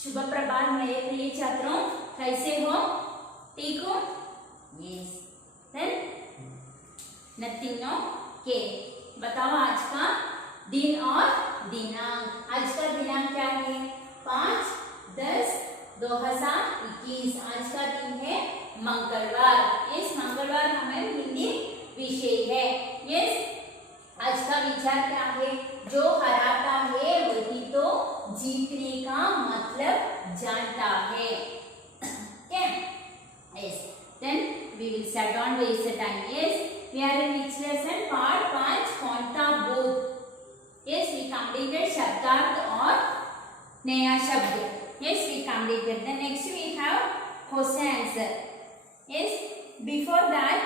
शुभ प्रभात मेरे प्रिय छात्रों, कैसे हो? ठीक हो? यस, देन नथिंग नो के। बताओ आज का दिन और दिनांक। आज का दिनांक क्या है? 5/10/2021। आज का दिन है मंगलवार। इस मंगलवार हमें हिंदी विषय है। यस, आज का विचार क्या है? जो हराता है वही तो जीतने का मतलब जानता है। Yes. Then we will start. Don't waste the time. Yes, we are in which lesson? Part 5. Konta both. Yes, we completed शब्दार्थ और नया शब्द. Yes, we completed. Then next we have question answer. Yes, before that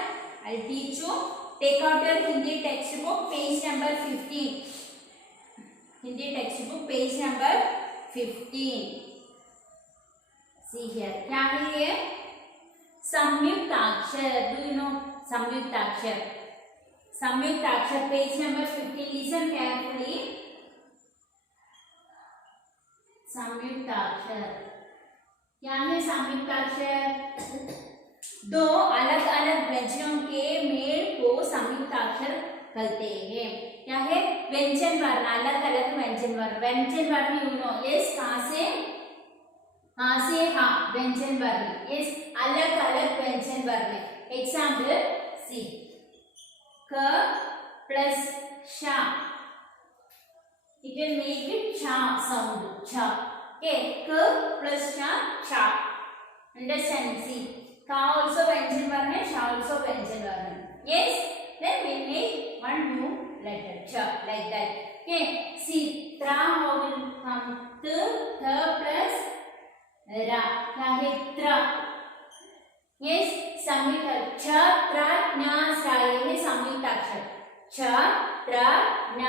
I'll teach you. Take out your Hindi textbook, page number 15. Hindi textbook, page number 15. See here. क्या है ये? संयुक्ताक्षर. Do you know संयुक्ताक्षर? संयुक्ताक्षर, page number 15. Listen carefully. संयुक्ताक्षर क्या है? संयुक्ताक्षर दो अलग अलग व्यंजनों के मेल को संयुक्ताक्षर कहते हैं। क्या है? व्यंजन वर्ण, अलग अलग व्यंजन वर्ण। व्यंजन वर्ण यू नो। यस, कहाँ से हाँ, व्यंजन वर्ण। यस, अलग अलग व्यंजन वर्ण। एग्जाम्पल सी, क प्लस श, it will make it cha sound, cha. Okay, k plus cha. Understand? See, ka also व्यंजन वर्ण है, sha also व्यंजन वर्ण है. Yes, then we make one new letter, cha, like that. Okay, see, tra how will come? T, th plus ra. क्या है? tra. Yes, संयुक्त छ, त्र, न, स्रा, ये है संयुक्ताक्षर. छ, त्र, न,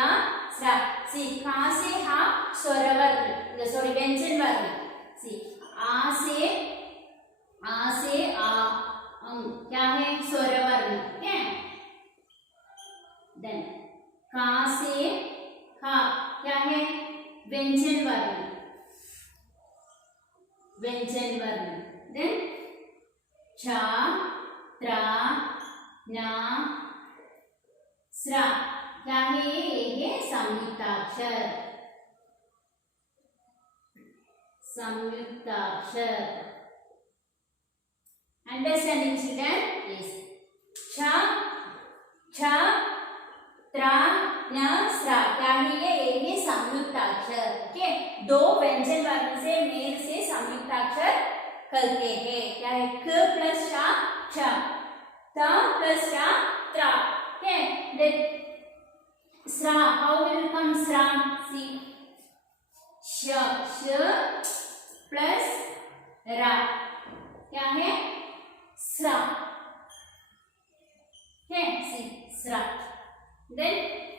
स्रा. सी, कहाँ से हाँ? स्वर वर्ण, सॉरी व्यंजन वर्ण. सी, आ से आ, क्या है? स्वर वर्ण. क्या? देन का से खा, क्या है? व्यंजन वर्ण. व्यंजन वर्ण. देन छ, त्र, न, स्रा. क्या है? ये है संयुक्ताक्षर. संयुक्ताक्षर. Understanding children? यस. छ, त्र, न, स्रा. क्या है? ये है संयुक्ताक्षर. ओके, दो व्यंजन वर्ण से मेल से संयुक्ताक्षर करते हैं. क्या है? क प्लस छ, त प्लस त्र. ओके, स्रा, how will come स्रा? See, श प्लस रा. क्या है? स्रा. है सी, स्रा. देन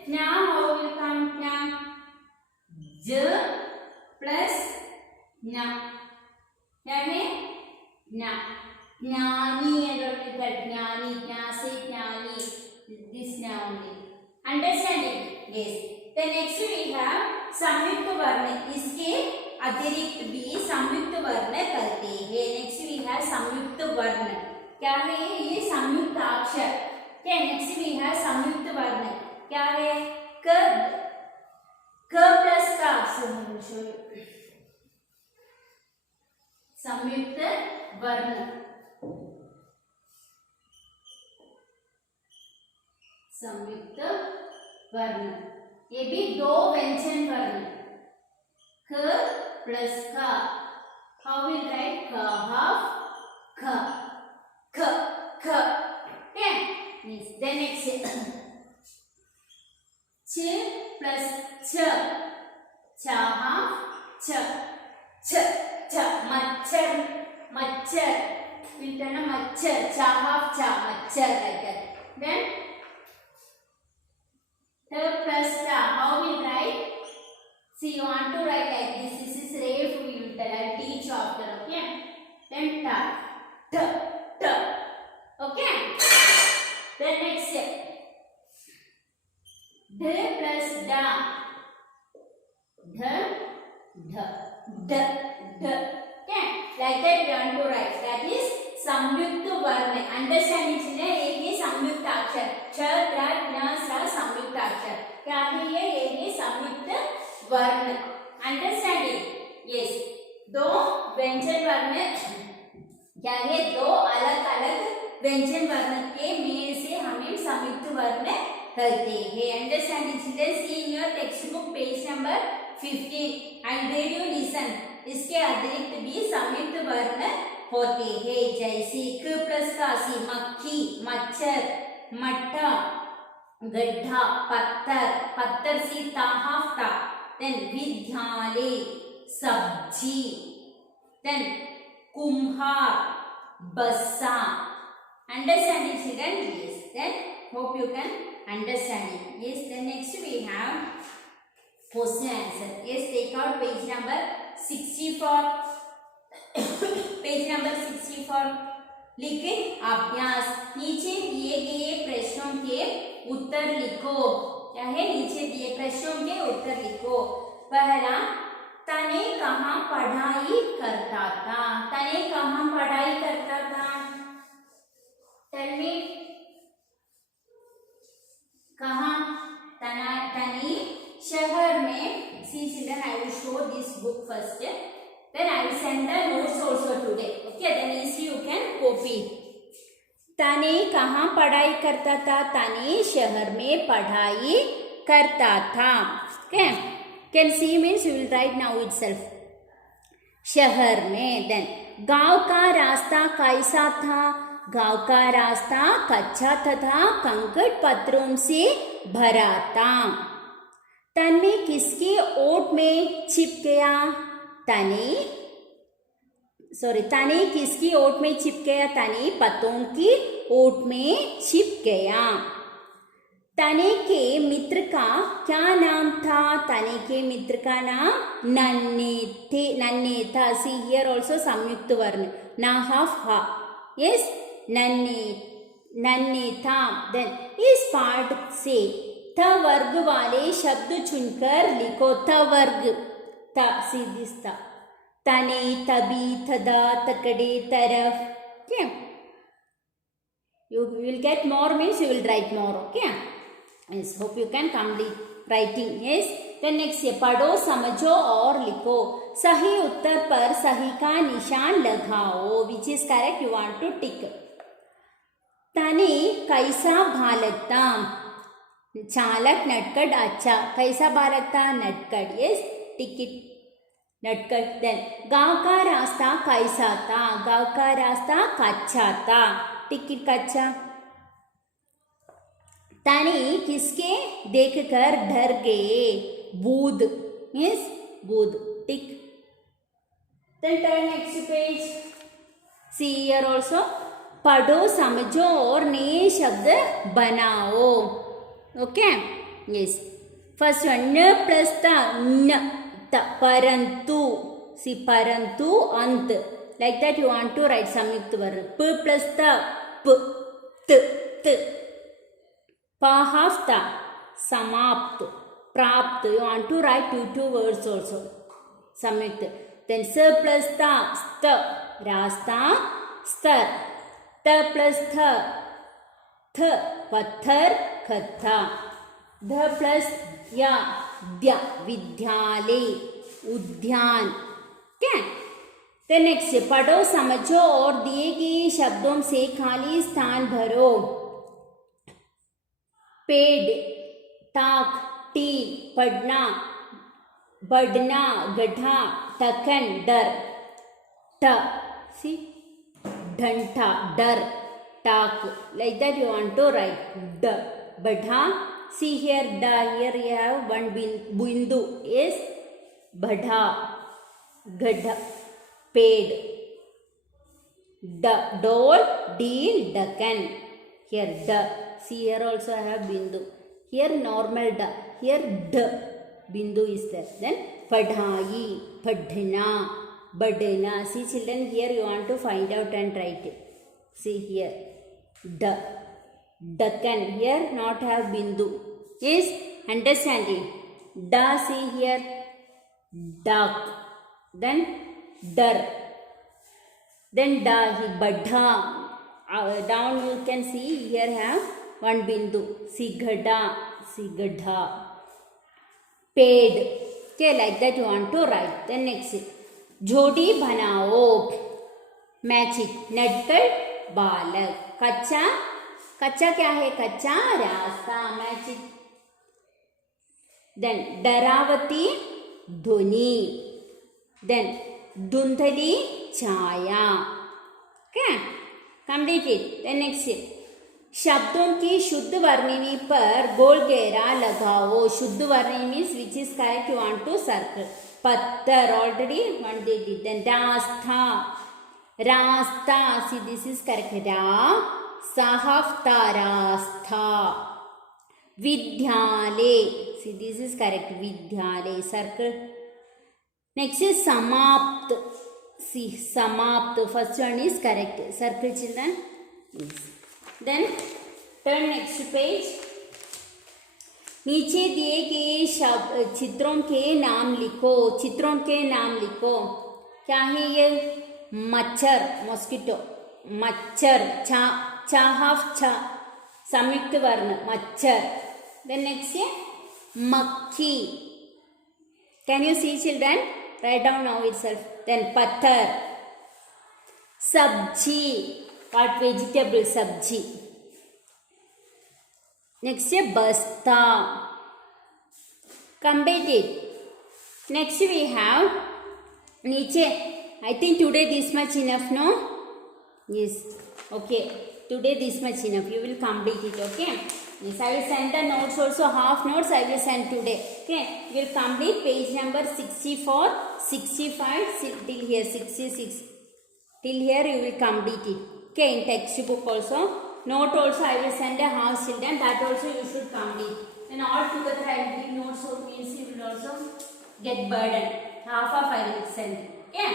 न्या, how will come न्या? ज प्लस न. क्या है? न. ज्ञानी and ज्ञानी, ज्ञा से ज्ञानी. This न्या only. Understanding? Yes. Then next we have संयुक्त वर्ण. इसके अतिरिक्त भी संयुक्त वर्ण करते हैं. नेक्स्ट वी है संयुक्त वर्ण. क्या है? ये संयुक्ताक्षर. क्या? नेक्स्ट वी है संयुक्त वर्ण. क्या है? क प्लस का संयुक्त वर्ण. संयुक्त वर्ण. ये भी दो व्यंजन वर्ण. क प्लस का. How will write? K half k. Okay. Yes. Then next. च प्लस छ. छ half छ. मच्छर. फिर ना मच्छर. छ half मच्छर, like that. Then the plus ta. How we write? See, you want to write like this. This is ref. We will tell. I'll teach after. Okay. Then ta. T. Okay. Then next step. D plus da. D. Okay, like that we want to write. That is संयुक्त वर्ण. Understand it? ये संयुक्त अक्षर च त्र न स संयुक्त अक्षर क्या है ये संयुक्त वर्ण. Understand it? Yes. दो व्यंजन वर्ण क्या है? दो अलग अलग व्यंजन वर्ण के मेल से हमें संयुक्त वर्ण करते हैं. Understand it? See in your textbook page number 15 and there you listen. इसके अतिरिक्त भी संयुक्त वर्ण होते हैं जैसे क प्लस का सी मक्खी, मच्छर, मट्टा, गड्ढा, पत्थर, पत्थर सी ताहाफ्ता, then विद्यालय, सब्जी, then कुम्हार, बस्सा. Understand it, children? Yes. Then hope you can understand it. Yes. Then next we have question answer. Yes. Take out page number 64. Page number 64. लिखे अभ्यास. नीचे दिए गए प्रश्नों के उत्तर लिखो. क्या है? नीचे दिए प्रश्नों के उत्तर लिखो. पहला, तने कहाँ पढ़ाई करता था? तने कहाँ पढ़ाई करता था? Tell me. कहाँ? तने शहर में. See children, I will show this book first. Then I will send the notes also today. Okay, then easy you can copy. तने कहाँ पढ़ाई करता था? तने शहर में पढ़ाई करता था. Okay, can see means you will write now itself. शहर में. Then गांव का रास्ता कैसा था? गांव का रास्ता कच्चा तथा कंकड़ पत्थरों से भरा था. तन में किसके ओट में छिप गया? तने किसकी ओट में छिप गया? तने पत्तों की ओट में छिप गया. तने के मित्र का क्या नाम था? तने के मित्र का नाम नन्हे था. सी हियर ऑल्सो संयुक्त वर्ण ना हाफ हा. यस, नन्हे था. देन इस पाठ से थ वर्ग वाले शब्द चुनकर लिखो. थ वर्ग, ता सीधी ता. तने, तभी, तदा, तकड़े, तरफ. Okay, you will get more means you will write more. Okay, yes, hope you can complete writing. Yes. Then next है पढ़ो, समझो और लिखो. सही उत्तर पर सही का निशान लगाओ. Which is correct? You want to tick. तने कैसा बालक था? चालक, नटखट, अच्छा. कैसा बालक था? नटखट. यस, टिकट, नटखट. देन गांव का रास्ता कैसा था? गांव का रास्ता कच्चा था. टिकट, कच्चा. तने किसके देखकर डर गए? भूत. यस, भूत. टिक. Then turn next page. See here also. पढ़ो, समझो और नए शब्द बनाओ. Okay, yes. फर्स्ट वन, न प्लस ता, न ता, परंतु. सी परंतु अंत. Like that you want to write संयुक्त वर्ण. प प्लस ता, प, त, त. पाहाफ्ता, समाप्त, प्राप्त. You want to write two words also. संयुक्त. देन स प्लस ता, स्त, रास्ता, स्तर. त प्लस थ, थ, पत्थर, खत्ता. ध प्लस या, द्या, विद्यालय, उद्यान. क्या? तो नेक्स्ट पढ़ो, समझो और दिए गए शब्दों से खाली स्थान भरो. पेड़, ताक, टील, पढ़ना, बढ़ना, गड्ढा, टखन, डर. ट, सी, ढंटा, डर, टाक. Like that you want to write. D, बढ़ा. See here, da, here you have one bindu. Is बढ़ा, गड्ढा, पेड़. D, डोल, डील, ढक्कन. Here D. See here also I have bindu. Here normal D. Here D. Bindu is there. Then पढ़ाई, पढ़ना, बढ़ना. See children, here you want to find out and write it. See here, D, Deccan. Here not have bindu. Is understanding. Da, see here, duck. Then dar. Then da, badha. Down you can see here have one bindu. Sigada, sigada. Paid. Okay, like that you want to write. Then next, jodi banao. Match it. Natkal balak. Kacha. कच्चा क्या है? कच्चा रास्ता. Match it. Then डरावती ध्वनि. Then धुंधली छाया. Okay, complete it. Then next, शब्दों की शुद्ध वर्णनी पर गोल घेरा लगाओ. शुद्ध वर्णनी means which is correct you want to circle. पत्थर already one they did. Then रास्ता. रास्ता, सी दिस इज करेक्ट. रा Sahafta rastha. Vidyalay. See, this is correct. Vidyalay. Circle. Next is samapt. See, samapt. First one is correct. Circle, children. Yes. Then turn next page. नीचे दिए गए चित्रों के नाम लिखो. चित्रों के नाम लिखो. क्या है ये? मच्छर, मॉस्किटो. मच्छर. चाहफ छ संयुक्त वर्ण मच्छर. Then next मक्खी. Can you see children? Write down now itself. Then पत्थर. सब्जी. What vegetable? सब्जी. Next बस्ता. Complete it. Next we have नीचे. I think today this much enough, no? Yes. Okay. Today this much enough. You will complete it. Okay. Yes, I will send the notes also. Half notes I will send today. Okay. You will complete page number 64, 65 till here 66. Till here you will complete it. Okay. In textbook also. Note also I will send a half children. That also you should complete. And all together I will give notes. So means you will also get burden. Half of I will send. Okay.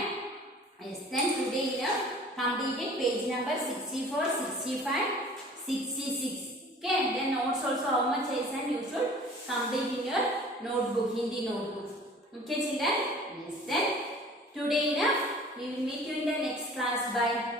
Yes. Then today here. Completed page number 64, 65, 66. Okay, then notes also how much I send you should complete in your notebook, Hindi notebook. Okay children? Yes, then today enough. We will meet you in the next class. Bye.